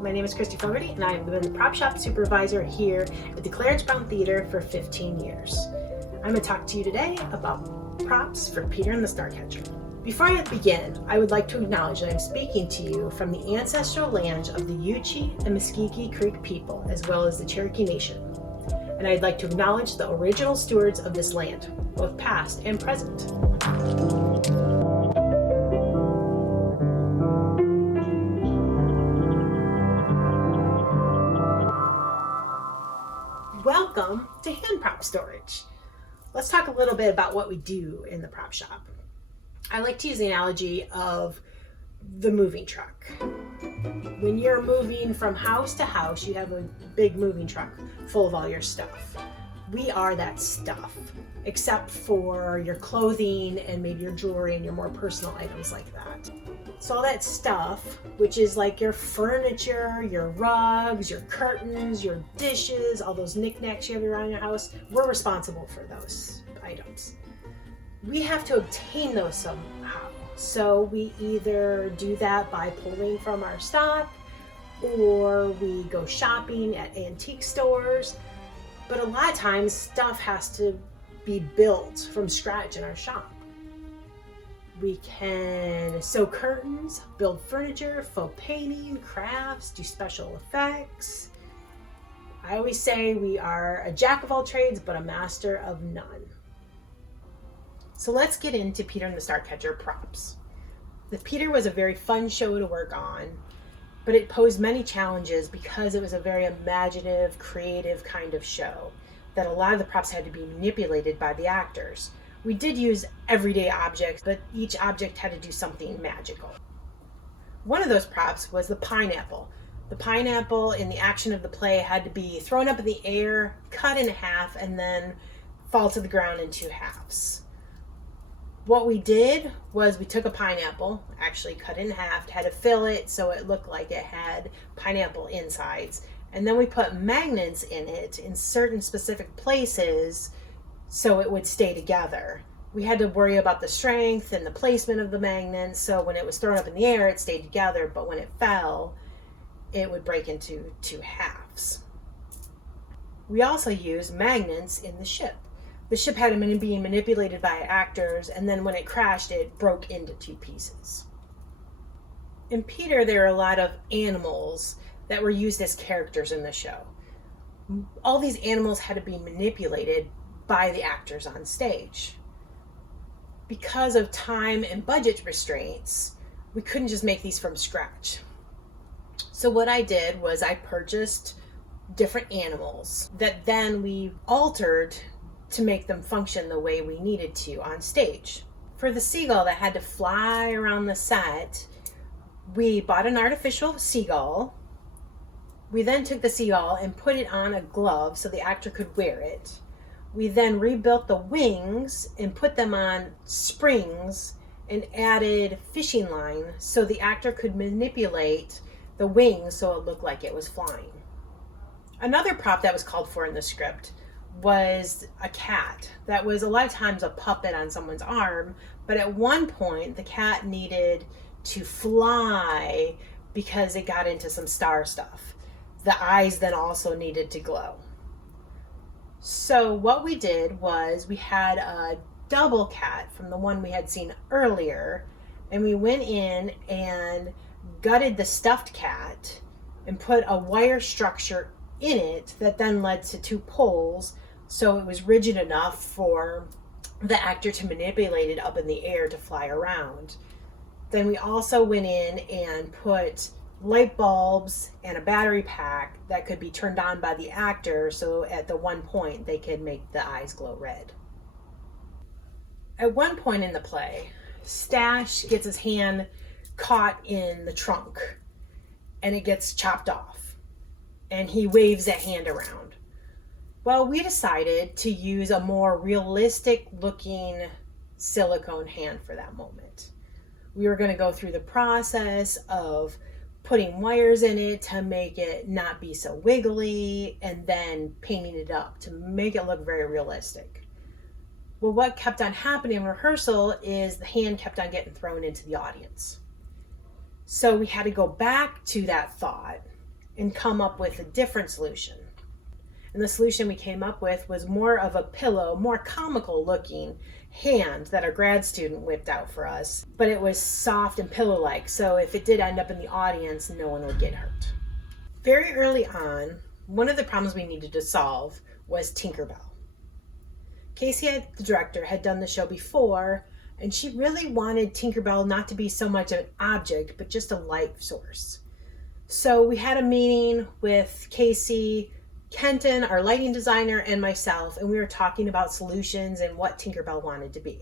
My name is Christy Fogarty, and I've been the Prop Shop Supervisor here at the Clarence Brown Theater for 15 years. I'm going to talk to you today about props for Peter and the Starcatcher. Before I begin, I would like to acknowledge that I'm speaking to you from the ancestral land of the Yuchi and Muskegee Creek people, as well as the Cherokee Nation. And I'd like to acknowledge the original stewards of this land, both past and present. Welcome to hand prop storage. Let's talk a little bit about what we do in the prop shop. I like to use the analogy of the moving truck. When you're moving from house to house, you have a big moving truck full of all your stuff. We are that stuff, except for your clothing and maybe your jewelry and your more personal items like that. So all that stuff, which is like your furniture, your rugs, your curtains, your dishes, all those knickknacks you have around your house, we're responsible for those items. We have to obtain those somehow. So we either do that by pulling from our stock, or we go shopping at antique stores. But a lot of times stuff has to be built from scratch in our shop. We can sew curtains, build furniture, faux painting, crafts, do special effects. I always say we are a jack of all trades, but a master of none. So let's get into Peter and the Starcatcher props. The Peter was a very fun show to work on, but it posed many challenges because it was a very imaginative, creative kind of show that a lot of the props had to be manipulated by the actors. We did use everyday objects, but each object had to do something magical. One of those props was the pineapple. The pineapple in the action of the play had to be thrown up in the air, cut in half, and then fall to the ground in two halves. What we did was we took a pineapple, actually cut it in half, had to fill it so it looked like it had pineapple insides, and then we put magnets in it in certain specific places so it would stay together. We had to worry about the strength and the placement of the magnets, so when it was thrown up in the air, it stayed together, but when it fell, it would break into two halves. We also used magnets in the ship. The ship had to be manipulated by actors, and then when it crashed, it broke into two pieces. In Peter, there are a lot of animals that were used as characters in the show. All these animals had to be manipulated by the actors on stage. Because of time and budget restraints, we couldn't just make these from scratch. So what I did was I purchased different animals that then we altered to make them function the way we needed to on stage. For the seagull that had to fly around the set, we bought an artificial seagull. We then took the seagull and put it on a glove so the actor could wear it. We then rebuilt the wings and put them on springs and added fishing line so the actor could manipulate the wings so it looked like it was flying. Another prop that was called for in the script was a cat that was a lot of times a puppet on someone's arm, but at one point the cat needed to fly because it got into some star stuff. The eyes then also needed to glow. So what we did was we had a double cat from the one we had seen earlier, and we went in and gutted the stuffed cat and put a wire structure in it that then led to two poles, so it was rigid enough for the actor to manipulate it up in the air to fly around. Then we also went in and put light bulbs and a battery pack that could be turned on by the actor, so at the one point they could make the eyes glow red. At one point in the play, Stash gets his hand caught in the trunk and it gets chopped off, and he waves that hand around. Well, we decided to use a more realistic looking silicone hand for that moment. We were going to go through the process of putting wires in it to make it not be so wiggly, and then painting it up to make it look very realistic. Well, what kept on happening in rehearsal is the hand kept on getting thrown into the audience. So we had to go back to that thought and come up with a different solution. And the solution we came up with was more of a pillow, more comical looking hand that a grad student whipped out for us, but it was soft and pillow-like, so if it did end up in the audience, no one would get hurt. Very early on, one of the problems we needed to solve was Tinkerbell. Casey, the director, had done the show before, and she really wanted Tinkerbell not to be so much of an object, but just a light source. So we had a meeting with Casey, Kenton, our lighting designer, and myself, and we were talking about solutions and what Tinkerbell wanted to be.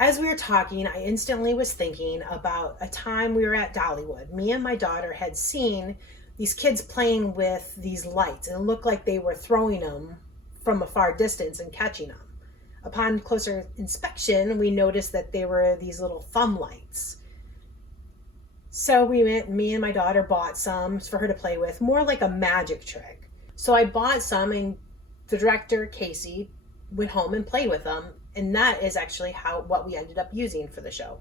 As we were talking, I instantly was thinking about a time we were at Dollywood. Me and my daughter had seen these kids playing with these lights, and it looked like they were throwing them from a far distance and catching them. Upon closer inspection, we noticed that they were these little thumb lights. So me and my daughter bought some for her to play with, more like a magic trick. So I bought some, and the director, Casey, went home and played with them, and that is actually what we ended up using for the show.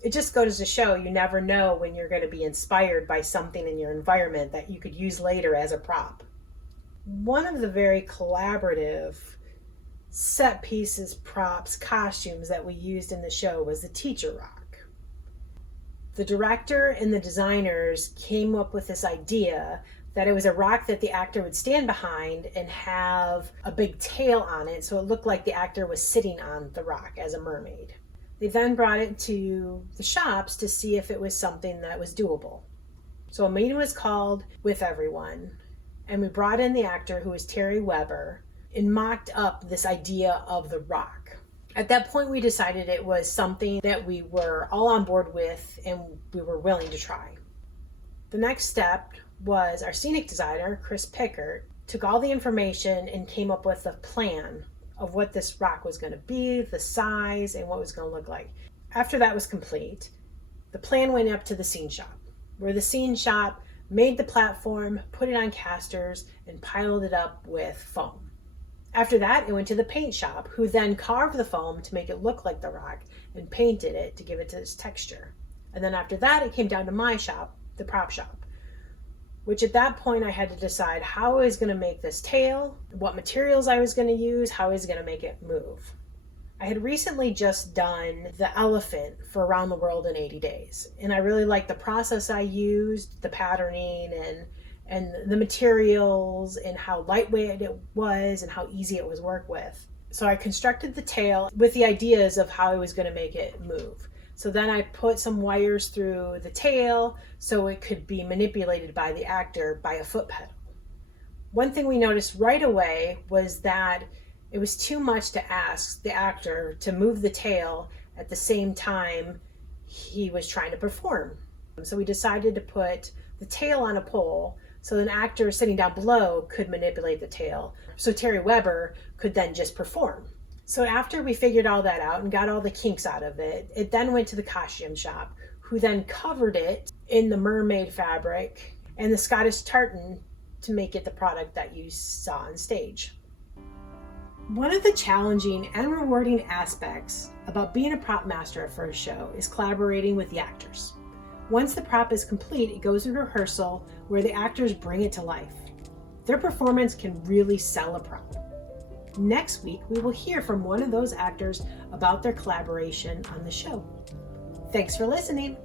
It just goes to show you never know when you're going to be inspired by something in your environment that you could use later as a prop. One of the very collaborative set pieces, props, costumes that we used in the show was the teacher rock. The director and the designers came up with this idea that it was a rock that the actor would stand behind and have a big tail on it, so it looked like the actor was sitting on the rock as a mermaid. They then brought it to the shops to see if it was something that was doable. So a meeting was called with everyone, and we brought in the actor, who was Terry Weber, and mocked up this idea of the rock. At that point, we decided it was something that we were all on board with and we were willing to try. The next step was our scenic designer, Chris Pickert, took all the information and came up with a plan of what this rock was going to be, the size, and what it was going to look like. After that was complete, the plan went up to the scene shop, where the scene shop made the platform, put it on casters, and piled it up with foam. After that, it went to the paint shop, who then carved the foam to make it look like the rock and painted it to give it its texture. And then after that, it came down to my shop, the prop shop, which at that point I had to decide how I was going to make this tail, what materials I was going to use, how I was going to make it move. I had recently just done the elephant for Around the World in 80 Days, and I really liked the process I used, the patterning and the materials and how lightweight it was and how easy it was to work with. So I constructed the tail with the ideas of how I was going to make it move. So then I put some wires through the tail so it could be manipulated by the actor by a foot pedal. One thing we noticed right away was that it was too much to ask the actor to move the tail at the same time he was trying to perform. So we decided to put the tail on a pole so an actor sitting down below could manipulate the tail, so Terry Weber could then just perform. So after we figured all that out and got all the kinks out of it, it then went to the costume shop, who then covered it in the mermaid fabric and the Scottish tartan to make it the product that you saw on stage. One of the challenging and rewarding aspects about being a prop master for a show is collaborating with the actors. Once the prop is complete, it goes to rehearsal where the actors bring it to life. Their performance can really sell a prop. Next week, we will hear from one of those actors about their collaboration on the show. Thanks for listening.